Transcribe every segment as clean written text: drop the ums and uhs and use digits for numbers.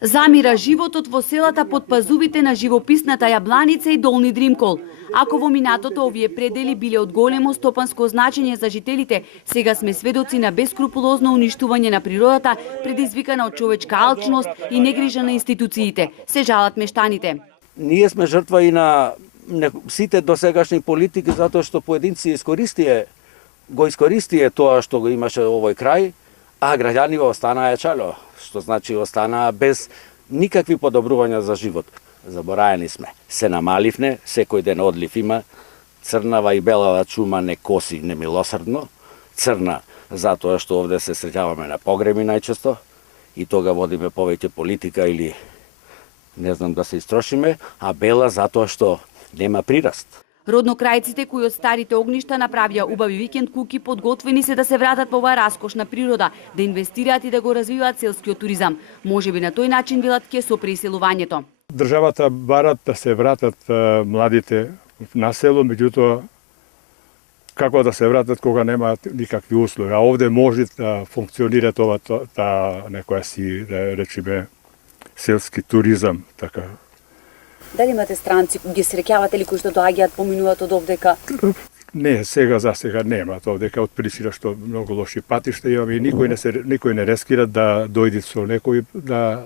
Замира животот во селата под пазувите на живописната Јабланица и Долни Дримкол. Ако во минатото овие предели биле од големо стопанско значење за жителите, сега сме сведоци на бескрупулозно уништување на природата, предизвикана од човечка алчност и негрижа на институциите, се жалат мештаните. Ние сме жртва и на сите досегашни политики затоа што поединци го искористие тоа што го имаше овој крај, а граѓанива останаа чало, што значи останаа без никакви подобрувања за живот. Забораени сме. Се намаливне, секој ден одлив има, црнава и белава чума не коси немилосрдно, црна затоа што овде се среќаваме на погреби најчесто и тога водиме повеќе политика или не знам да се истрошиме, а бела затоа што нема прираст. Роднокрајците кои од старите огништа направија убави викенд куки подготвени се да се вратат во оваа раскошна природа, да инвестираат и да го развиваат селскиот туризам. Можеби на тој начин велат ќе со преиселувањето. Државата барат да се вратат младите на село, меѓутоа како да се вратат кога немаат никакви услови. А овде може да функционира тоа некоја си, да речеме, селски туризам, така. Дали имате странци, ги среќавате ли кои што доаѓаат, поминуваат од овдека? Не, за сега нема овдека, од причина што многу лоши патишта имаме и никој не рискира да дојде со некој да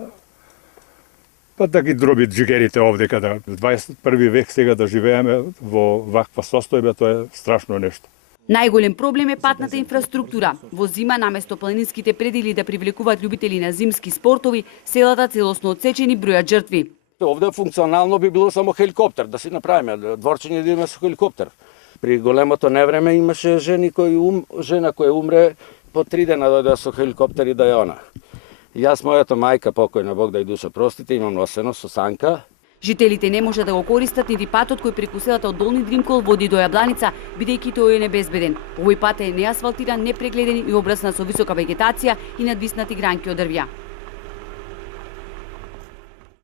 ги дроби джигерите овдека, да 21 век сега да живееме во ваква состојба, тоа е страшно нешто. Најголем проблем е патната инфраструктура. Во зима, наместо планинските предели да привлекуваат љубители на зимски спортови, селата целосно одсечени бројат жртви. Овде функционално би било само хеликоптер, да си направиме дворчиња да има со хеликоптер. При големото невреме имаше жена која умре по 3 дена дојде со хеликоптер и да ја она. Јас, мојата мајка, покојна Бог да ја душа простите, имам носено со санка. Жителите не може да го користат нити патот кој преку селата од Долни Дримкол води до Јабланица, бидејќи тој е небезбеден. Овој пат е неасфалтиран, непрегледен и обраснат со висока вегетација и надвиснати гранки од дрвја.